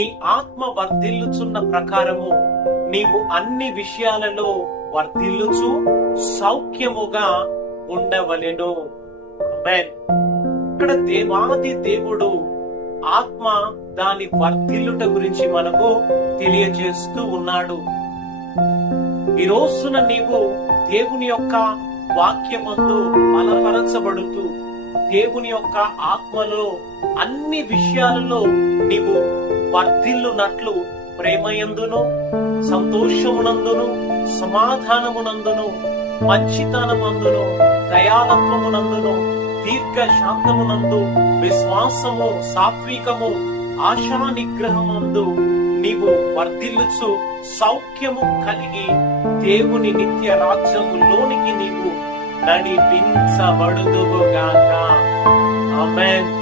నీ ఆత్మ వర్ధిల్లుచున్న ప్రకారము నీవు అన్ని విషయాలలో వర్ధిల్లుచు సౌఖ్యముగా ఉండవలెను. ఆమేన్. ఇక్కడ దేవాది దేవుడు ఆత్మ దాని వర్ధిల్లుట గురించి మనకు తెలియజేస్తూ ఉన్నాడు. ఈ రోజున నీవు దేవుని యొక్క వాక్యమందు బలపరచబడుతూ దేవుని యొక్క ఆత్మలో అన్ని విషయాలలో నీవు వర్ధిల్లునట్లు ప్రేమయందును, సంతోషమునందును, సమాధానమునందును, మంచితనమందును, దయాలత్వమునందును, దీర్ఘ శాంతమునందు, విశ్వాసము, సాత్వికము, ఆశా నిగ్రహమందు నీవు వర్ధిల్లుచు సౌఖ్యము కలిగి దేవుని నిత్య రాజ్యములోనికి నీవు నడిపించబడుదువుగాక. ఆమేన్.